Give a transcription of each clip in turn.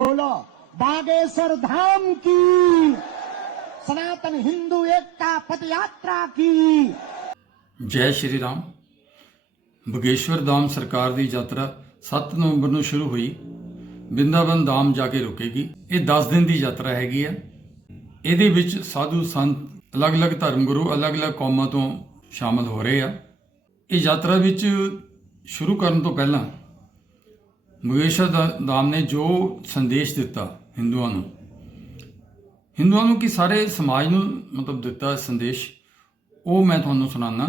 बोलो बागेश्वर धाम की, सनातन हिंदू एकता पद यात्रा की। जय श्री राम। ਬਾਗੇਸ਼ਵਰ धाम सरकार की यात्रा 7 नवंबर ਨੂੰ शुरू हुई, बिंदावन धाम जाके रुकेगी। ये 10 दिन की यात्रा हैगी है। ਇਹਦੇ ਵਿੱਚ साधु संत अलग-अलग धर्म गुरु अलग-अलग कौमां ਤੋਂ शामिल हो रहे ਆ। ਇਹ यात्रा ਵਿੱਚ शुरू ਕਰਨ ਤੋਂ ਪਹਿਲਾਂ ਬਾਗੇਸ਼ਵਰ धाम ने जो संदेश दिता हिंदुओं ਨੂੰ कि सारे समाज ਨੂੰ मतलब ਦਿੱਤਾ संदेश, ਉਹ मैं ਤੁਹਾਨੂੰ ਸੁਣਾਉਣਾ।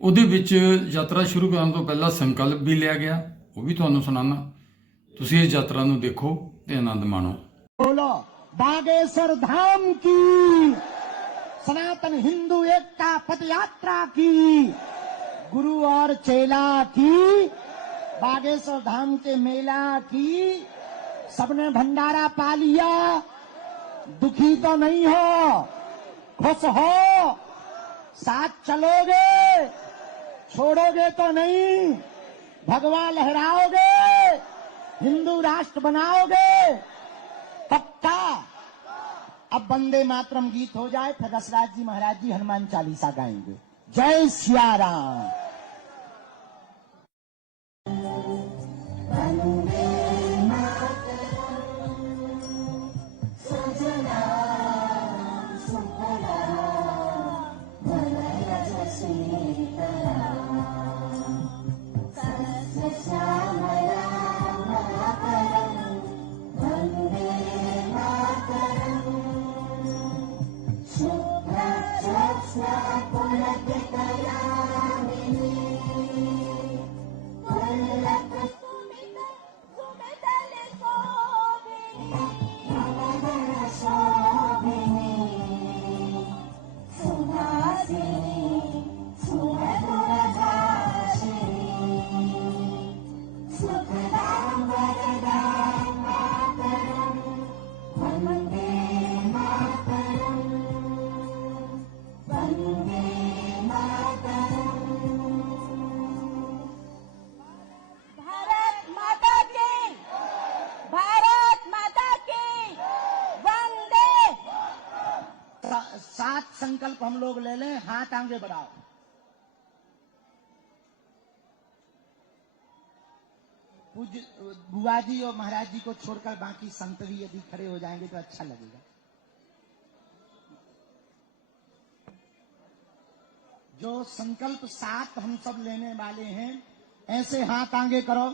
ਉਹਦੇ ਵਿੱਚ ਯਾਤਰਾ ਸ਼ੁਰੂ ਕਰਨ ਤੋਂ ਪਹਿਲਾਂ ਸੰਕਲਪ ਵੀ ਲਿਆ ਗਿਆ, ਉਹ ਵੀ ਤੁਹਾਨੂੰ ਸੁਣਾਉਣਾ। ਤੁਸੀਂ ਇਸ ਯਾਤਰਾ ਨੂੰ ਦੇਖੋ ਤੇ ਆਨੰਦ ਮਾਣੋ। बोलो बागेश्वर धाम की, सनातन हिंदू एकता पद यात्रा की, गुरु और चेला की, बागेश्वर धाम के मेला की। सबने भंडारा पा लिया, दुखी तो नहीं हो, खुश हो, साथ चलोगे, छोड़ोगे तो नहीं, भगवा लहराओगे, हिंदू राष्ट्र बनाओगे पक्का। अब वंदे मातरम गीत हो जाए, फिर रसराज जी महाराज जी हनुमान चालीसा गाएंगे। जय सिया राम। सात संकल्प हम लोग ले लें, हाथ आगे बढ़ाओ। पूज्य बुआ जी और महाराज जी को छोड़कर बाकी संत भी यदि खड़े हो जाएंगे तो अच्छा लगेगा। जो संकल्प 7 हम सब लेने वाले हैं, ऐसे हाथ आगे करो।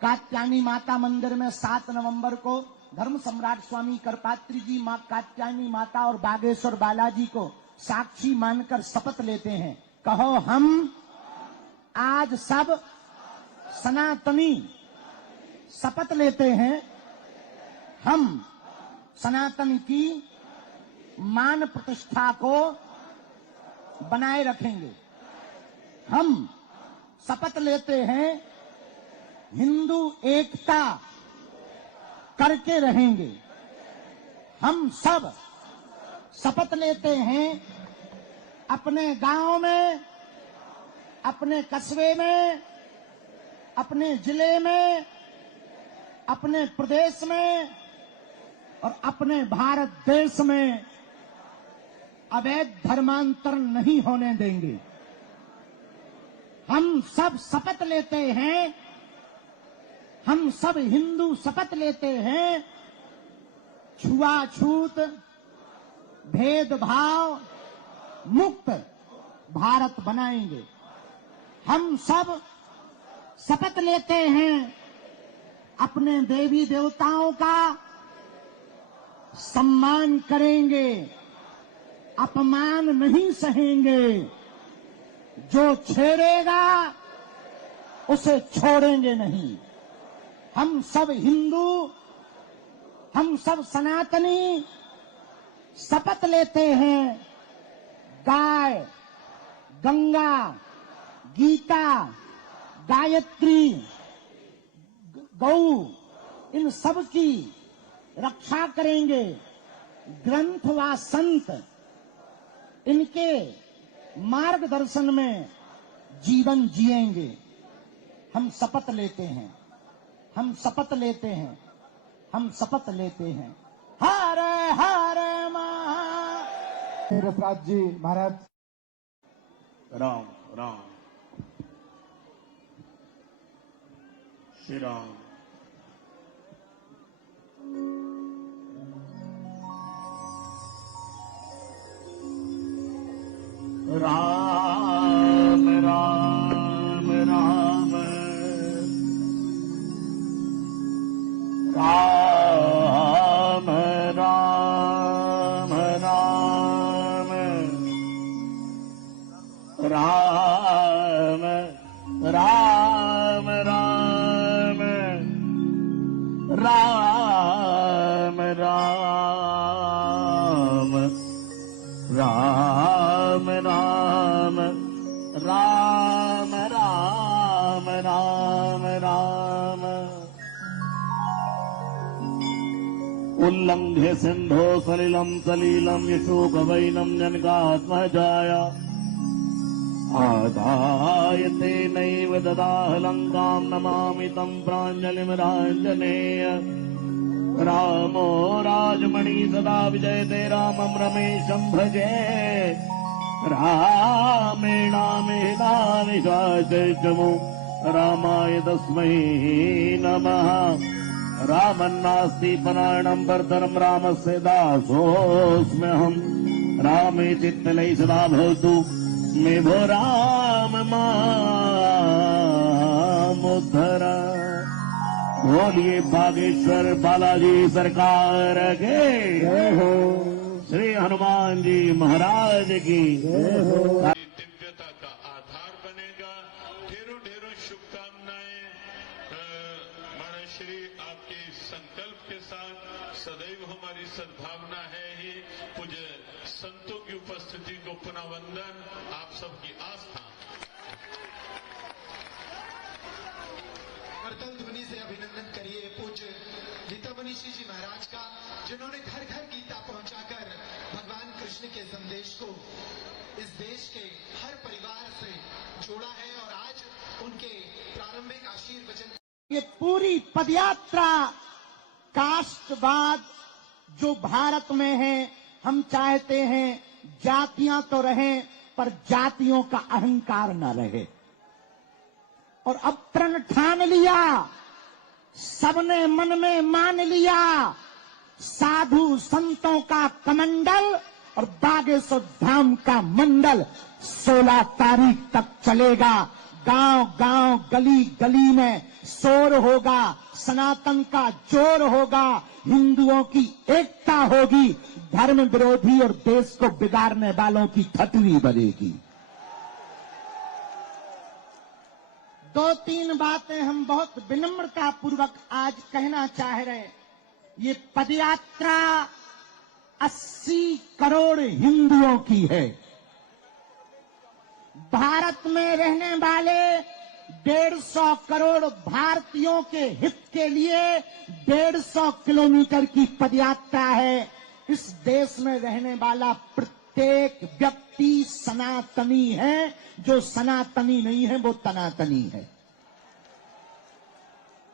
कात्यायनी माता मंदिर में 7 नवंबर को धर्म सम्राट स्वामी करपात्री जी, मां कात्यायनी माता और बागेश्वर बालाजी को साक्षी मानकर शपथ लेते हैं। कहो हम आज सब सनातनी शपथ लेते हैं, हम सनातन की मान प्रतिष्ठा को बनाए रखेंगे। हम शपथ लेते हैं हिंदू एकता करके रहेंगे। हम सब शपथ लेते हैं अपने गांव में, अपने कस्बे में, अपने जिले में, अपने प्रदेश में और अपने भारत देश में अवैध धर्मांतरण नहीं होने देंगे। हम सब शपथ लेते हैं, हम सब हिंदू शपथ लेते हैं, छुआछूत भेदभाव मुक्त भारत बनाएंगे। हम सब शपथ लेते हैं अपने देवी देवताओं का सम्मान करेंगे, अपमान नहीं सहेंगे। जो छेड़ेगा उसे छोड़ेंगे नहीं। हम सब हिंदू, हम सब सनातनी शपथ लेते हैं गाय, गंगा, गीता, गायत्री, गौ, इन सब की रक्षा करेंगे। ग्रंथ व संत इनके मार्गदर्शन में जीवन जिएंगे। हम शपथ लेते हैं, हम शपथ लेते हैं हम शपथ लेते हैं। हर हर महा। रसराज जी महाराज। राम राम श्री राम। राम राम राम राम राम राम राम राम राम राम राम राम राम राम राम राम राम। उल्लंघ्य सिंधो सलिलम सलीलम यशोकवैनम जनकात्मजाया आदाय तेनैव ददाह लंकां नमामि तं प्राञ्जलिमराञ्जनेय। रामो राजमणि सदा विजयते रामं रमेशं भजे। रामेणामेनानिशाचैकमो रामाय तस्मै नमः। रामन्नास्ति परायणं वर्धनं रामस्य दासोऽस्म्यहम्। रामे चित्तलैः सदा भवतु मे भो राम मामुद्धर। बोलिए बागेश्वर बालाजी सरकार के जय हो। श्री हनुमान जी महाराज की दिव्यता का आधार बनेगा। ढेरों ढेरों शुभकामनाएं। महाराज श्री आपके संकल्प के साथ सदैव हमारी सद्भावना है ही। पूज्य संतों की उपस्थिति को पुनः वंदन। आप सबकी आस्था। करतल ध्वनि से अभिनंदन करिए पूज्य गीता मनीषी जी महाराज का, जिन्होंने घर घर गीता पहुंचाकर भगवान कृष्ण के संदेश को इस देश के हर परिवार से जोड़ा है। और आज उनके प्रारंभिक आशीर्वचन ये पूरी पदयात्रा कास्टवाद जो भारत में है, हम चाहते हैं जातियां तो रहें पर जातियों का अहंकार न रहे। और अब प्रण ठान लिया, सबने मन में मान लिया, साधु संतों का कमंडल और बागेश्वर धाम का मंडल 16 तारीख तक चलेगा। गांव गांव गली गली में शोर होगा, सनातन का जोर होगा, हिंदुओं की एकता होगी, धर्म विरोधी और देश को बिगाड़ने वालों की ठटवी बनेगी। 2-3 बातें हम बहुत विनम्रता पूर्वक आज कहना चाह रहे हैं। ये पदयात्रा 80 करोड़ हिंदुओं की है। भारत में रहने वाले 150 करोड़ भारतीयों के हित के लिए 150 किलोमीटर की पदयात्रा है। इस देश में रहने वाला प्रत्येक व्यक्ति सनातनी है। जो सनातनी नहीं है वो तनातनी है।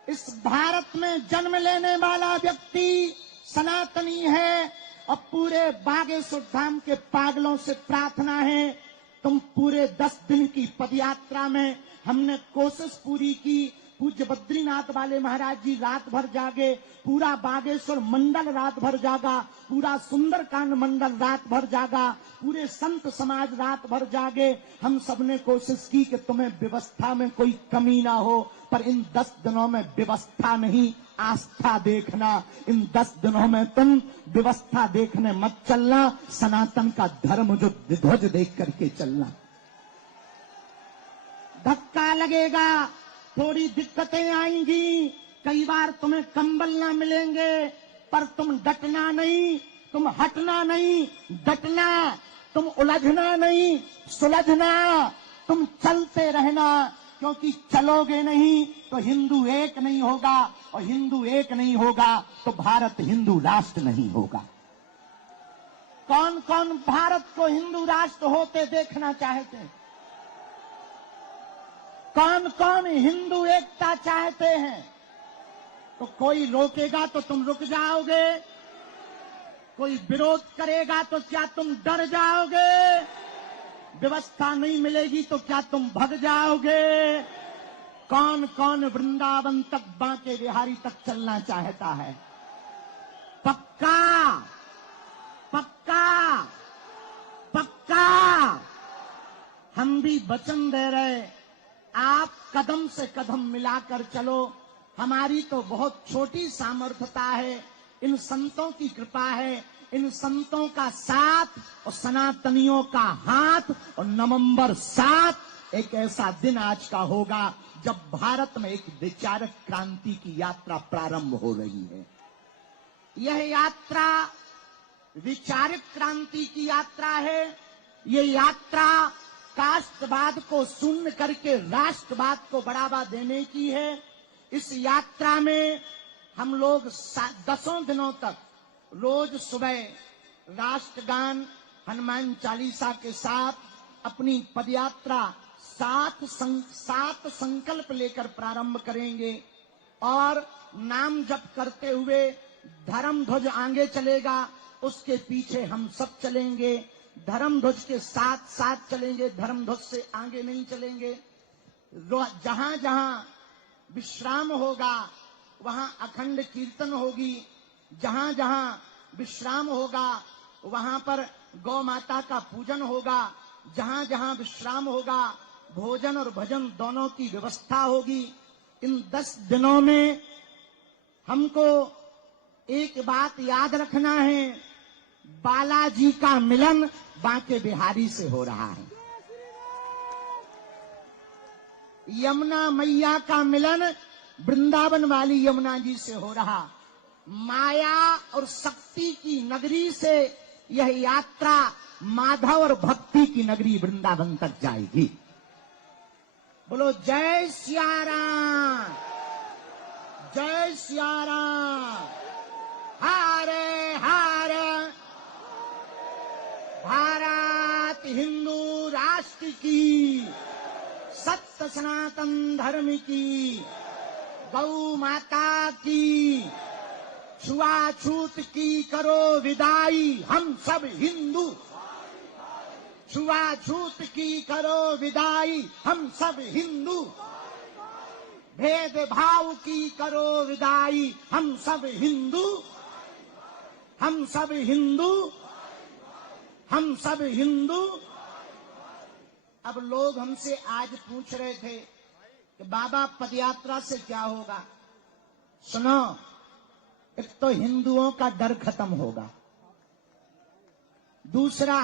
इस भारत में जन्म लेने वाला व्यक्ति सनातनी है। और पूरे बागेश्वर धाम के पागलों से प्रार्थना है, तुम पूरे 10 दिन की पदयात्रा में हमने कोशिश पूरी की। पूज्य बद्रीनाथ वाले महाराज जी रात भर जागे, पूरा बागेश्वर मंडल रात भर जागा, पूरा सुंदरकांड मंडल रात भर जागा, पूरे संत समाज रात भर जागे। हम सबने कोशिश की कि तुम्हें व्यवस्था में कोई कमी ना हो, पर इन 10 दिनों में व्यवस्था नहीं, आस्था देखना। इन 10 दिनों में तुम व्यवस्था देखने मत चलना, सनातन का धर्म जो ध्वज देख करके चलना। धक्का लगेगा, थोड़ी दिक्कतें आएंगी, कई बार तुम्हें कंबल ना मिलेंगे, पर तुम डटना नहीं, तुम हटना नहीं, डटना, तुम उलझना नहीं, सुलझना, तुम चलते रहना। क्योंकि चलोगे नहीं तो हिंदू एक नहीं होगा, और हिंदू एक नहीं होगा तो भारत हिंदू राष्ट्र नहीं होगा। कौन कौन भारत को हिंदू राष्ट्र होते देखना चाहते हैं? कौन कौन हिंदू एकता चाहते हैं? तो कोई रोकेगा तो तुम रुक जाओगे, कोई विरोध करेगा तो क्या तुम डर जाओगे, व्यवस्था नहीं मिलेगी तो क्या तुम भग जाओगे? कौन कौन वृंदावन तक, बांके बिहारी तक चलना चाहता है? पक्का पक्का पक्का। हम भी वचन दे रहे, आप कदम से कदम मिलाकर चलो। हमारी तो बहुत छोटी सामर्थ्यता है, इन संतों की कृपा है, इन संतों का साथ और सनातनियों का हाथ। और नवंबर 7 एक ऐसा दिन आज का होगा जब भारत में एक विचारक क्रांति की यात्रा प्रारंभ हो रही है। यह यात्रा विचारक क्रांति की यात्रा है। ये यात्रा कास्टवाद को शून्य करके राष्ट्रवाद को बढ़ावा देने की है। इस यात्रा में हम लोग 10 दिनों तक रोज सुबह राष्ट्रगान, हनुमान चालीसा के साथ अपनी पदयात्रा 7 संकल्प लेकर प्रारंभ करेंगे। और नाम जप करते हुए धर्म ध्वज आगे चलेगा, उसके पीछे हम सब चलेंगे। धर्म ध्वज के साथ साथ चलेंगे, धर्म ध्वज से आगे नहीं चलेंगे। जहां जहां विश्राम होगा वहां अखंड कीर्तन होगी। जहां जहां विश्राम होगा वहां पर गौ माता का पूजन होगा। जहां जहां विश्राम होगा भोजन और भजन दोनों की व्यवस्था होगी। इन 10 दिनों में हमको एक बात याद रखना है, बालाजी का मिलन बांके बिहारी से हो रहा है। यमुना मैया का मिलन वृंदावन वाली यमुना जी से हो रहा। माया और शक्ति की नगरी से यह यात्रा माधव और भक्ति की नगरी वृंदावन तक जाएगी। बोलो जय सिया राम, जय सिया राम। हरे हरे। भारत हिंदू राष्ट्र की, सत्य सनातन धर्म की, गौ माता की, छुआछूत की करो विदाई, हम सब हिंदू। छुआछूत की करो विदाई, हम सब हिंदू। भेदभाव की करो विदाई, हम सब हिंदू। हम सब हिंदू, हम सब हिंदू। अब लोग हमसे आज पूछ रहे थे कि बाबा पदयात्रा से क्या होगा। सुनो, एक तो हिंदुओं का डर खत्म होगा, दूसरा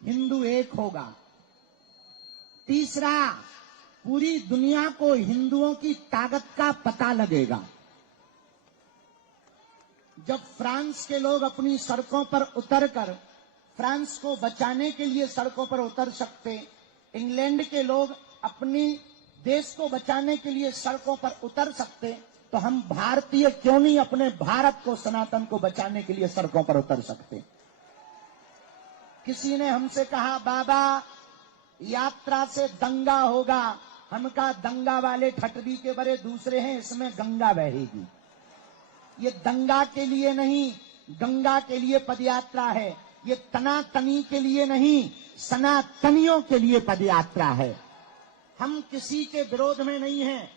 हिंदू एक होगा, तीसरा पूरी दुनिया को हिंदुओं की ताकत का पता लगेगा। जब फ्रांस के लोग अपनी सड़कों पर उतरकर फ्रांस को बचाने के लिए सड़कों पर उतर सकते, इंग्लैंड के लोग अपनी देश को बचाने के लिए सड़कों पर उतर सकते, तो हम भारतीय क्यों नहीं अपने भारत को, सनातन को बचाने के लिए सड़कों पर उतर सकते। किसी ने हमसे कहा बाबा यात्रा से दंगा होगा। हम कहा दंगा वाले ठटवी के बड़े दूसरे हैं, इसमें गंगा बहेगी। ये दंगा के लिए नहीं, गंगा के लिए पदयात्रा है। ये तनातनी के लिए नहीं, सनातनियों के लिए पदयात्रा है। हम किसी के विरोध में नहीं हैं।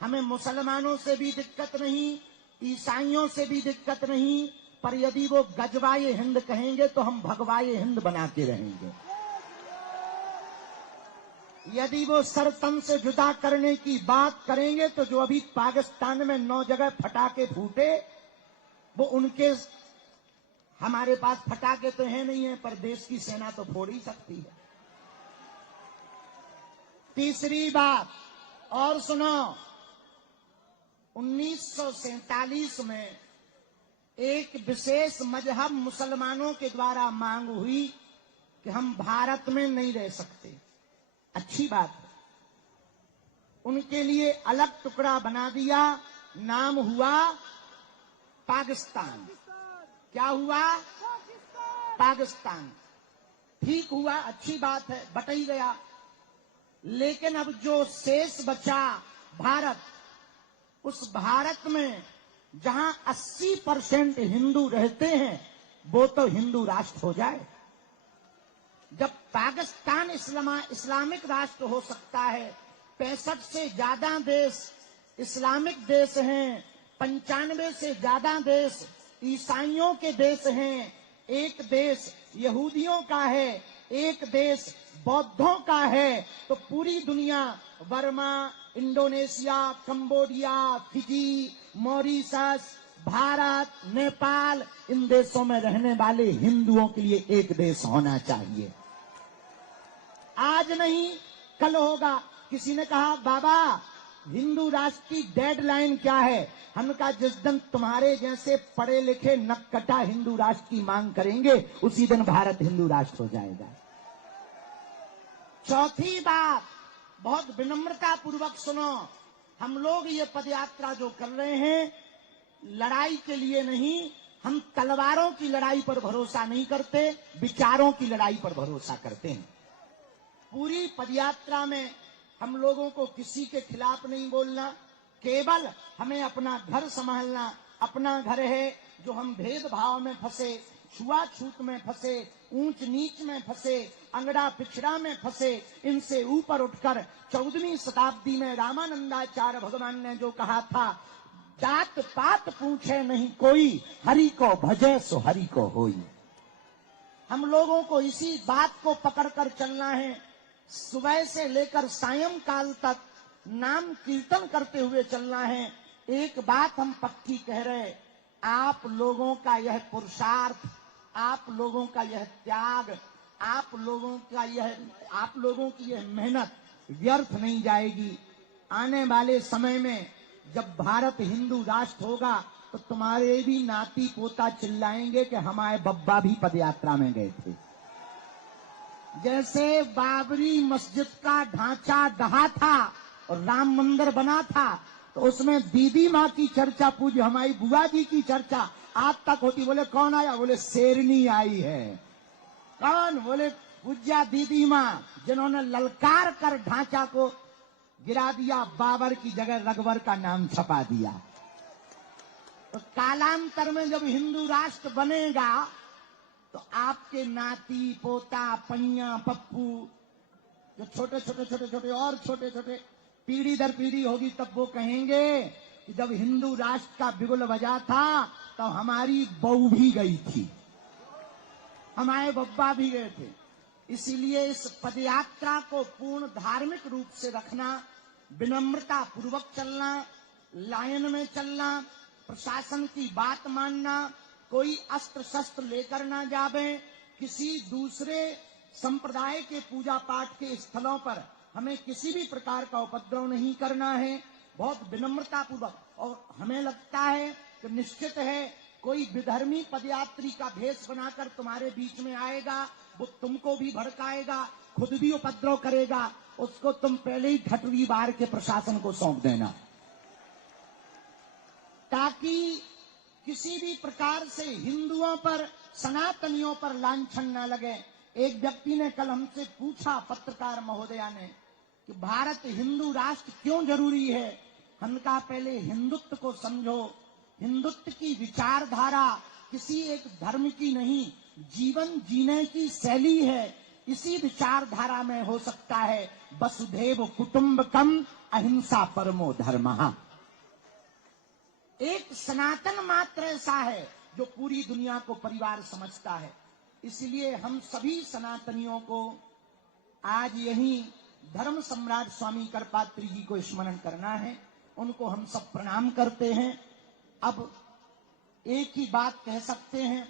हमें मुसलमानों से भी दिक्कत नहीं, ईसाइयों से भी दिक्कत नहीं, पर यदि वो गजवाए हिंद कहेंगे तो हम भगवाए हिंद बना के रहेंगे। यदि वो सर तन से जुदा करने की बात करेंगे तो जो अभी पाकिस्तान में 9 जगह फटाके फूटे, वो उनके, हमारे पास फटाके तो है नहीं है, पर देश की सेना तो फोड़ ही सकती है। तीसरी बात और सुनो, 1947 में एक विशेष मजहब मुसलमानों के द्वारा मांग हुई कि हम भारत में नहीं रह सकते। अच्छी बात है, उनके लिए अलग टुकड़ा बना दिया, नाम हुआ पाकिस्तान। क्या हुआ? पाकिस्तान। ठीक हुआ, अच्छी बात है, बट ही गया। लेकिन अब जो शेष बचा भारत, उस भारत में जहां 80% हिंदू रहते हैं वो तो हिंदू राष्ट्र हो जाए। जब पाकिस्तान इस्लामिक राष्ट्र हो सकता है, 65 से ज्यादा देश इस्लामिक देश हैं, 95 से ज्यादा देश ईसाइयों के देश हैं, एक देश यहूदियों का है, एक देश बौद्धों का है, तो पूरी दुनिया Burma, Indonesia, Cambodia, Fiji, Mauritius, Bharat, Nepal, इन देशों में रहने वाले हिंदुओं के लिए एक देश होना चाहिए। आज नहीं कल होगा। किसी ने कहा बाबा हिंदू राष्ट्र की डेडलाइन क्या है? हमने कहा जिस दिन तुम्हारे जैसे पढ़े लिखे नक्कटा हिंदू राष्ट्र की मांग करेंगे उसी दिन भारत हिंदू राष्ट्र हो जाएगा। चौथी बात, बहुत विनम्रता पूर्वक सुनो, हम लोग ये पदयात्रा जो कर रहे हैं लड़ाई के लिए नहीं, हम तलवारों की लड़ाई पर भरोसा नहीं करते, विचारों की लड़ाई पर भरोसा करते हैं। पूरी पदयात्रा में हम लोगों को किसी के खिलाफ नहीं बोलना, केवल हमें अपना घर संभालना। अपना घर है जो हम भेदभाव में फंसे, छुआछूत में फंसे, ऊंच नीच में फंसे, अंगड़ा पिछड़ा में फंसे, इनसे ऊपर उठकर 14वीं शताब्दी में रामानंदाचार्य भगवान ने जो कहा था, जात पात पूछे नहीं कोई, हरि को भजे सो हरि को होई। हम लोगों को इसी बात को पकड़कर चलना है। सुबह से लेकर सायंकाल तक नाम कीर्तन करते हुए चलना है। एक बात हम पक्की कह रहे, आप लोगों का यह पुरुषार्थ, आप लोगों का यह त्याग, आप लोगों की यह मेहनत व्यर्थ नहीं जाएगी। आने वाले समय में जब भारत हिंदू राष्ट्र होगा तो तुम्हारे भी नाती पोता चिल्लाएंगे कि हमारे बब्बा भी पदयात्रा में गए थे। जैसे बाबरी मस्जिद का ढांचा ढहा था और राम मंदिर बना था, तो उसमें दीदी माँ की चर्चा, पूज्य हमारी बुआ जी की चर्चा आज तक होती। बोले कौन आया? बोले शेरनी आई है। कौन? बोले पूज्या दीदी माँ, जिन्होंने ललकार कर ढांचा को गिरा दिया, बाबर की जगह रघुवर का नाम छपा दिया। तो कालांतर में जब हिंदू राष्ट्र बनेगा तो आपके नाती पोता पैया पप्पू, जो छोटे छोटे और छोटे छोटे पीढ़ी दर पीढ़ी होगी, तब वो कहेंगे कि जब हिंदू राष्ट्र का बिगुल बजा था तो हमारी बहू भी गई थी, हमारे बब्बा भी गए थे। इसीलिए इस पदयात्रा को पूर्ण धार्मिक रूप से रखना, विनम्रता पूर्वक चलना, लाइन में चलना, प्रशासन की बात मानना, कोई अस्त्र शस्त्र लेकर ना जावे, किसी दूसरे संप्रदाय के पूजा पाठ के स्थलों पर हमें किसी भी प्रकार का उपद्रव नहीं करना है, बहुत विनम्रता पूर्वक। और हमें लगता है कि निश्चित है कोई विधर्मी पदयात्री का भेष बनाकर तुम्हारे बीच में आएगा, वो तुमको भी भड़काएगा, खुद भी उपद्रव करेगा, उसको तुम पहले ही ठटवी बार के प्रशासन को सौंप देना, ताकि किसी भी प्रकार से हिंदुओं पर, सनातनियों पर लांछन न लगे। एक व्यक्ति ने कल हमसे पूछा, पत्रकार महोदया ने, कि भारत हिंदू राष्ट्र क्यों जरूरी है? हमने कहा पहले हिंदुत्व को समझो। हिंदुत्व की विचारधारा किसी एक धर्म की नहीं, जीवन जीने की शैली है। इसी विचारधारा में हो सकता है वसुधैव कुटुंबकम अहिंसा परमो धर्मः। एक सनातन मात्र ऐसा है जो पूरी दुनिया को परिवार समझता है। इसलिए हम सभी सनातनियों को आज यही धर्म सम्राट स्वामी करपात्री जी को स्मरण करना है। उनको हम सब प्रणाम करते हैं। अब एक ही बात कह सकते हैं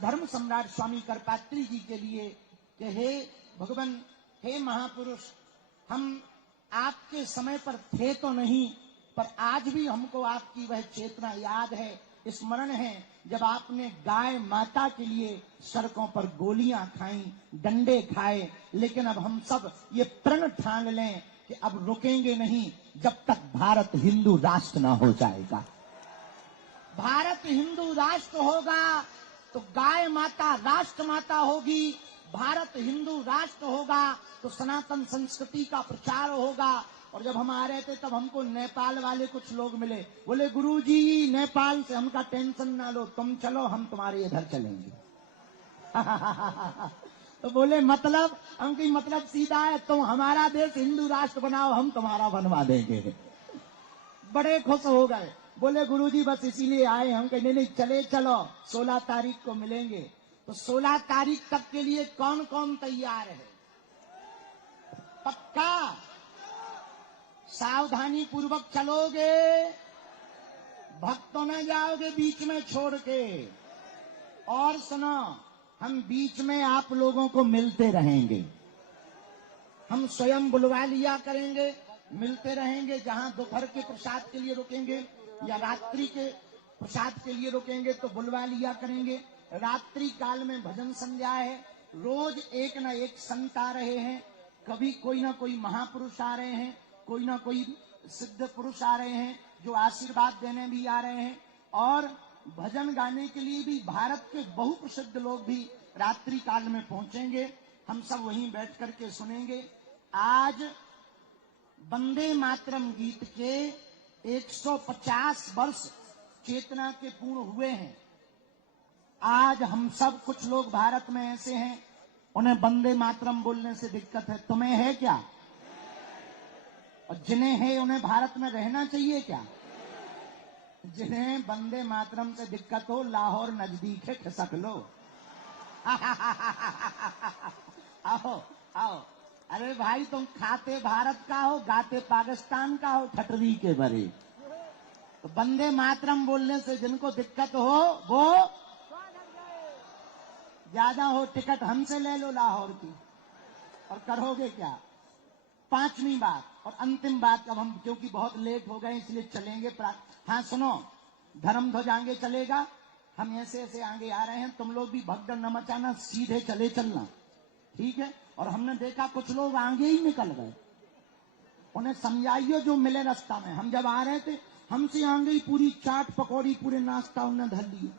धर्म सम्राट स्वामी करपात्री जी के लिए कि हे भगवान, हे महापुरुष, हम आपके समय पर थे तो नहीं, पर आज भी हमको आपकी वह चेतना याद है, स्मरण है, जब आपने गाय माता के लिए सड़कों पर गोलियां खाई, डंडे खाए। लेकिन अब हम सब ये प्रण ठान लें कि अब रुकेंगे नहीं जब तक भारत हिंदू राष्ट्र ना हो जाएगा। भारत हिंदू राष्ट्र होगा तो गाय माता राष्ट्र माता होगी। भारत हिंदू राष्ट्र होगा तो सनातन संस्कृति का प्रचार होगा, और जब हम आ रहे थे तब हमको नेपाल वाले कुछ लोग मिले, बोले गुरुजी नेपाल से हमका टेंशन ना लो, तुम चलो हम तुम्हारे इधर चलेंगे। तो बोले मतलब, हमकी मतलब सीधा है, तुम हमारा देश हिंदू राष्ट्र बनाओ, हम तुम्हारा बनवा देंगे। बड़े खुश हो गए, बोले गुरुजी बस इसीलिए आए हम। कहे नहीं चले चलो, 16 तारीख को मिलेंगे। तो 16 तारीख तक के लिए कौन कौन तैयार है? पक्का सावधानी पूर्वक चलोगे, भक्तों न जाओगे बीच में छोड़ के। और सुनो, हम बीच में आप लोगों को मिलते रहेंगे, हम स्वयं बुलवा लिया करेंगे, मिलते रहेंगे। जहां दोपहर के प्रसाद के लिए रुकेंगे या रात्रि के प्रसाद के लिए रुकेंगे तो बुलवा लिया करेंगे। रात्रि काल में भजन संध्या है, रोज एक न एक संत आ रहे हैं, कभी कोई ना कोई महापुरुष आ रहे हैं, कोई ना कोई सिद्ध पुरुष आ रहे हैं जो आशीर्वाद देने भी आ रहे हैं, और भजन गाने के लिए भी भारत के बहुप्रसिद्ध लोग भी रात्रि काल में पहुंचेंगे। हम सब वहीं बैठ करके सुनेंगे। आज वंदे मातरम गीत के 150 वर्ष चेतना के पूर्ण हुए हैं। आज हम सब कुछ लोग भारत में ऐसे हैं, उन्हें वंदे मातरम बोलने से दिक्कत है। तुम्हें है क्या? और जिन्हें है उन्हें भारत में रहना चाहिए क्या? जिन्हें वंदे मातरम से दिक्कत हो, लाहौर नजदीक है, खिसक लो। आओ आओ। अरे भाई तुम खाते भारत का हो, गाते पाकिस्तान का हो, ठटरी के बरे। तो वंदे मातरम बोलने से जिनको दिक्कत हो वो ज्यादा हो, टिकट हमसे ले लो लाहौर की। और करोगे क्या? 5वीं बात और अंतिम बात, अब हम क्योंकि बहुत लेट हो गए इसलिए चलेंगे। हाँ सुनो, धर्म ध्वज आगे चलेगा, हम ऐसे ऐसे आगे आ रहे हैं, तुम लोग भी भगदड़ न मचाना, सीधे चले चलना, ठीक है? और हमने देखा कुछ लोग आगे ही निकल गए, उन्हें समझाइयो जो मिले रास्ता में। हम जब आ रहे थे हमसे आगे ही पूरी चाट पकौड़ी पूरे नाश्ता उन्हें धर लिए।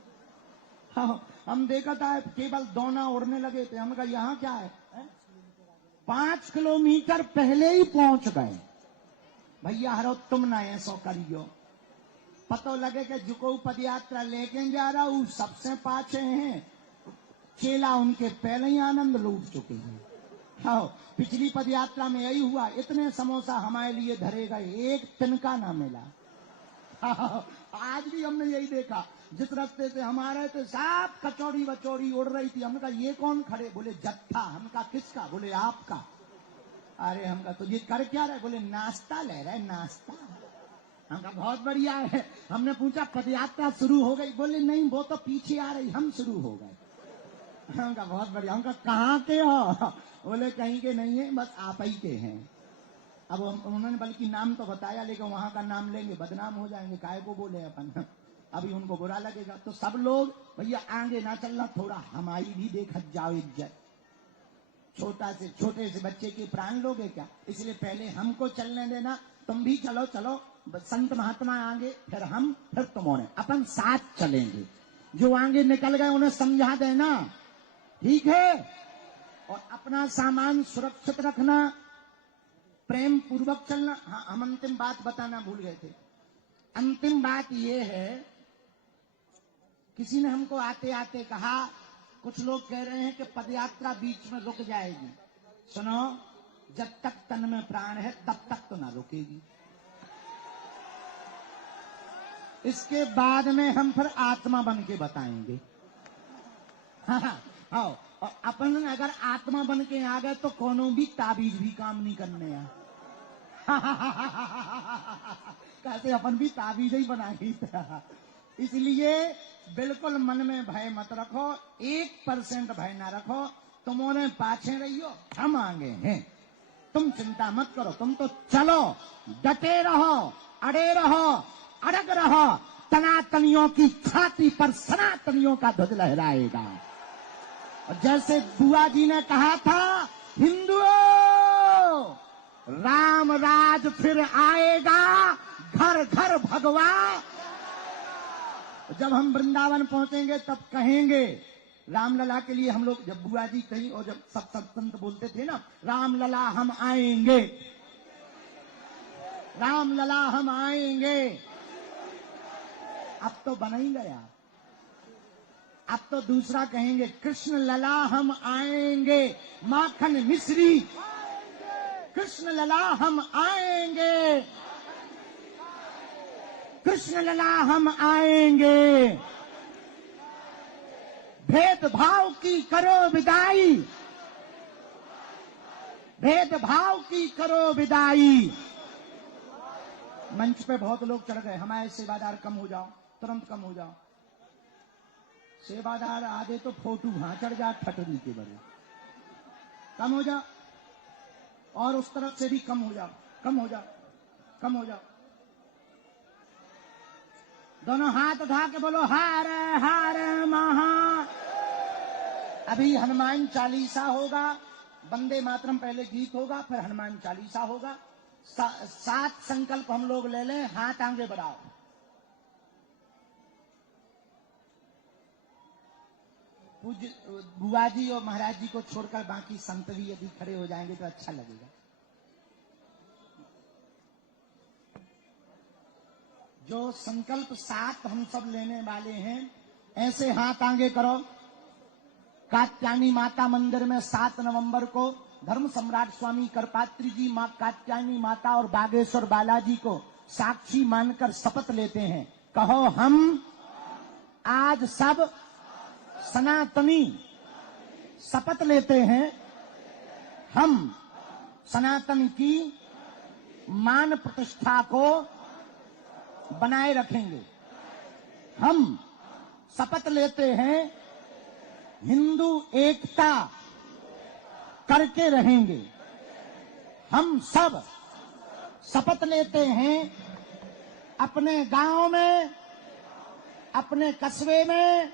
हाँ, हम देखा था केवल दोना उड़ने लगे थे। हम कहा यहाँ क्या है? 5 किलोमीटर पहले ही पहुंच गए। भैया हरो तुम ना ऐसो करियो, पतो लगे कि जुको पद यात्रा लेके जा रहा हूँ, सबसे पाछे हैं, चेला उनके पहले ही आनंद लूट चुके हैं। हाँ, पिछली पद यात्रा में यही हुआ, इतने समोसा हमारे लिए धरे गए, एक तिनका ना मिला। हाँ, आज भी हमने यही देखा, जिस रास्ते से हमारे थे सब कचौड़ी वचौड़ी उड़ रही थी। हमने कहा ये कौन खड़े? बोले जत्था। हमने कहा किसका? बोले आपका। अरे हम कहा तो ये कर क्या रहे? बोले नाश्ता ले रहे, नाश्ता। हम कहा बहुत बढ़िया है। हमने पूछा पदयात्रा शुरू हो गई? बोले नहीं, वो तो पीछे आ रही, हम शुरू हो गए। हम कहा बहुत बढ़िया। हम कहा कहाँ के हो? बोले कहीं के नहीं है, बस आप ही के हैं। अब उन्होंने बल्कि नाम तो बताया, लेकिन वहां का नाम लेंगे बदनाम हो जाएंगे, काहे को बोले अपन, अभी उनको बुरा लगेगा। तो सब लोग भैया आगे ना चलना, थोड़ा हमारी भी देखत जाओ इज्जत। छोटे से बच्चे के प्राण लोगे क्या? इसलिए पहले हमको चलने देना, तुम भी चलो चलो, संत महात्मा आगे, फिर हम, फिर तुम, अपन साथ चलेंगे। जो आगे निकल गए उन्हें समझा देना, ठीक है? और अपना सामान सुरक्षित रखना, प्रेम पूर्वक चलना। हाँ, हम अंतिम बात बताना भूल गए थे। अंतिम बात ये है, किसी ने हमको आते आते कहा, कुछ लोग कह रहे हैं कि पदयात्रा बीच में रुक जाएगी। सुनो, जब तक तन में प्राण है तब तक तो ना रुकेगी। इसके बाद में हम फिर आत्मा बन के बताएंगे। हाँ, आओ। और अपन अगर आत्मा बन के आ गए तो कोनो भी ताबीज भी काम नहीं करने आ। कैसे अपन भी ताबीज ही बनाई। इसलिए बिल्कुल मन में भय मत रखो, 1% भय ना रखो। तुमने पाछे रहियो, हम आगे हैं, तुम चिंता मत करो। तुम तो चलो, डटे रहो, अड़े रहो, अड़ग रहो। तनातनियों की छाती पर सनातनियों का ध्वज लहराएगा। और जैसे बुआ जी ने कहा था, हिंदुओं, राम राज फिर आएगा, घर घर भगवा। जब हम वृंदावन पहुंचेंगे तब कहेंगे रामलला के लिए। हम लोग जब बुआ जी कहीं और जब सब संत बोलते थे ना, रामलला हम आएंगे, राम लला हम आएंगे। अब तो बना ही गया, अब तो दूसरा कहेंगे कृष्ण लला हम आएंगे, माखन मिश्री कृष्ण लला हम आएंगे, कृष्ण लला हम आएंगे। भेदभाव की करो विदाई, भेदभाव की करो विदाई। मंच पे बहुत लोग चढ़ गए, हमारे सेवादार कम हो जाओ, तुरंत कम हो जाओ। सेवादार आधे तो फोटू वहां चढ़ जा ठटरी के बड़े, कम हो जाओ। और उस तरफ से भी कम हो जाओ, कम हो जाओ, कम हो जाओ। दोनों हाथ उठा के बोलो हर हर महा। अभी हनुमान चालीसा होगा, वंदे मातरम पहले गीत होगा, फिर हनुमान चालीसा होगा। 7 संकल्प हम लोग ले लें, हाथ आगे बढ़ाओ। पूज्य बुआ जी और महाराज जी को छोड़कर बाकी संत भी यदि खड़े हो जाएंगे तो अच्छा लगेगा। जो संकल्प 7 हम सब लेने वाले हैं, ऐसे हाथ आगे करो। कात्यायनी माता मंदिर में 7 नवंबर को धर्म सम्राट स्वामी करपात्री जी, मां कात्यायनी माता और बागेश्वर बालाजी को साक्षी मानकर शपथ लेते हैं। कहो हम आज सब सनातनी शपथ लेते हैं, हम सनातन की मान प्रतिष्ठा को बनाए रखेंगे। हम शपथ लेते हैं हिंदू एकता करके रहेंगे। हम सब शपथ लेते हैं अपने गांव में, अपने कस्बे में,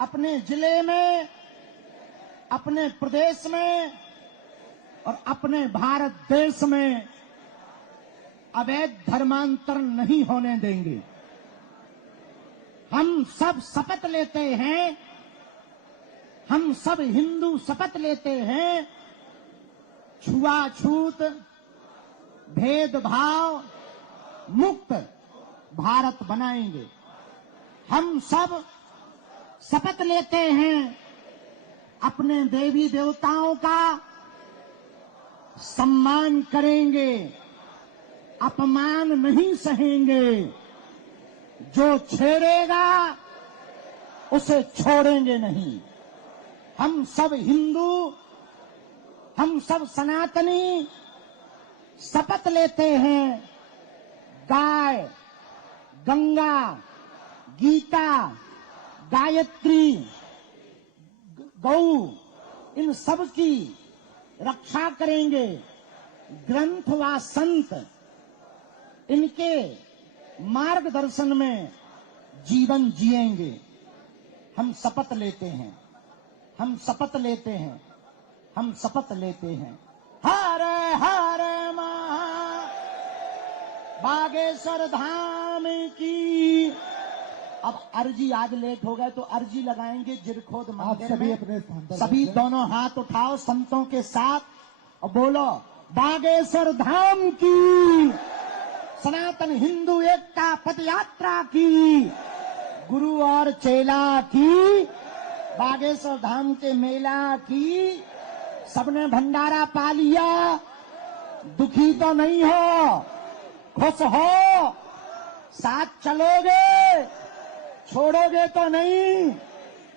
अपने जिले में, अपने प्रदेश में और अपने भारत देश में अवैध धर्मांतर नहीं होने देंगे। हम सब शपथ लेते हैं, हम सब हिंदू शपथ लेते हैं, छुआछूत भेदभाव मुक्त भारत बनाएंगे। हम सब शपथ लेते हैं अपने देवी देवताओं का सम्मान करेंगे, अपमान नहीं सहेंगे। जो छेड़ेगा उसे छोड़ेंगे नहीं। हम सब हिंदू, हम सब सनातनी शपथ लेते हैं गाय, गंगा, गीता, गायत्री, गौ, इन सब की रक्षा करेंगे। ग्रंथ व संत इनके मार्गदर्शन में जीवन जिएंगे। हम शपथ लेते हैं, हम शपथ लेते हैं, हम शपथ लेते हैं। हर हर महा बागेश्वर धाम की। अब अर्जी आज लेट हो गए तो अर्जी लगाएंगे जिरखोद मंदिर सभी में। अपने स्थान पर सभी बैठें। दोनों हाथ उठाओ संतों के साथ और बोलो बागेश्वर धाम की, सनातन हिंदू एकता पद यात्रा की, गुरु और चेला की, बागेश्वर धाम के मेला की। सबने भंडारा पा लिया, दुखी तो नहीं हो, खुश हो, साथ चलोगे, छोड़ोगे तो नहीं,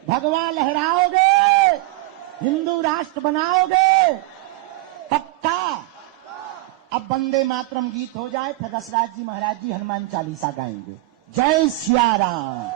भगवा लहराओगे, हिंदू राष्ट्र बनाओगे, पक्का। अब वंदे मातरम गीत हो जाए, फिर रसराज जी महाराज जी हनुमान चालीसा गाएंगे। जय सिया राम।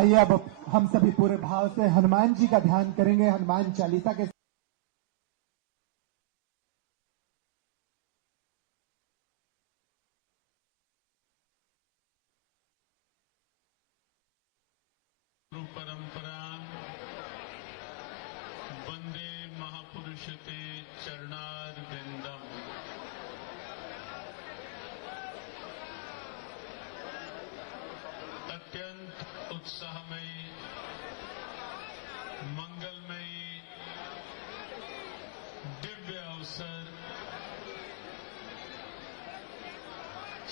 आइए अब हम सभी पूरे भाव से हनुमान जी का ध्यान करेंगे। हनुमान चालीसा के गुरु परंपरा वंदे महापुरुष ते चरणार बिंदम। अत्यंत उत्साहमयी मंगलमयी दिव्य अवसर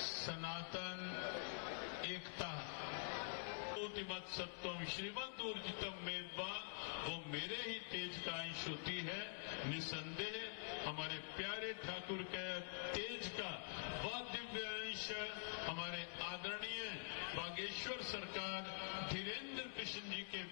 सनातन एकता मत सत्वम श्रीमंत ऊर्जितम मेदवा वो मेरे ही तेज का अंश होती है। निसंदेह हमारे प्यारे ठाकुर के तेज का वह दिव्य अंश हमारे आदरणीय बागेश्वर सरकार धीरेन्द्र कृष्ण जी के